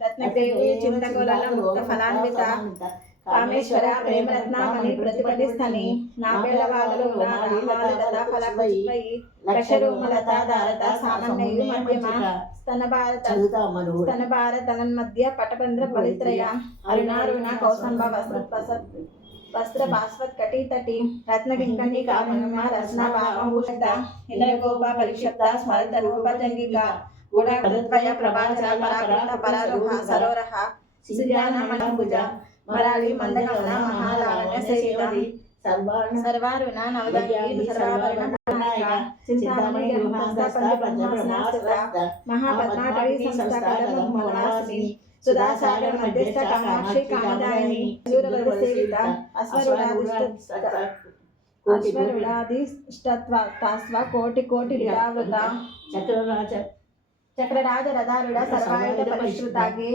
రత్నగ్రేవి చింతగోళల ముక్త ఫలాన్విత కామేశ్వర ప్రేమరత్నామణి ప్రతిపదిస్తని నాగేళ్లవాదలు రామాలత ఫలకుచిపై లక్షరూమలత దారత సామాన్యు మధ్యమ స్తన భారత మధ్య పటబంధ్ర పవిత్రయ అరుణారుణ కౌసంబ వస్త్ర భాస్వత్ కటితటి రత్నకింకణి కామన్మ రత్నభూషిత ఇంద్రగోప పరిక్షిప్త స్మరత రూపజంగిక గుణద్వయ ప్రభాచ పరాకృత పరారుహ సరోరహ సిద్ధానమణభుజ మరాళి మందగమన మహాలావణ్య సేవిత సర్వారుణ నవదంగి సర్వాభరణ నాయక చింతామణి గర్భాస్త పంచపద్మాసన మహాపద్మాటవి సంస్థాకరమోహాసిని సుధాసాగర మధ్యస్థ కామాక్షి కామదాయిని సూరవర సేవిత అశ్వరుడాదిష్టత్వ కోటి కోటి విరావృత చక్రరాజ రథారుడ సర్వాయుధ పరిష్కృతాగే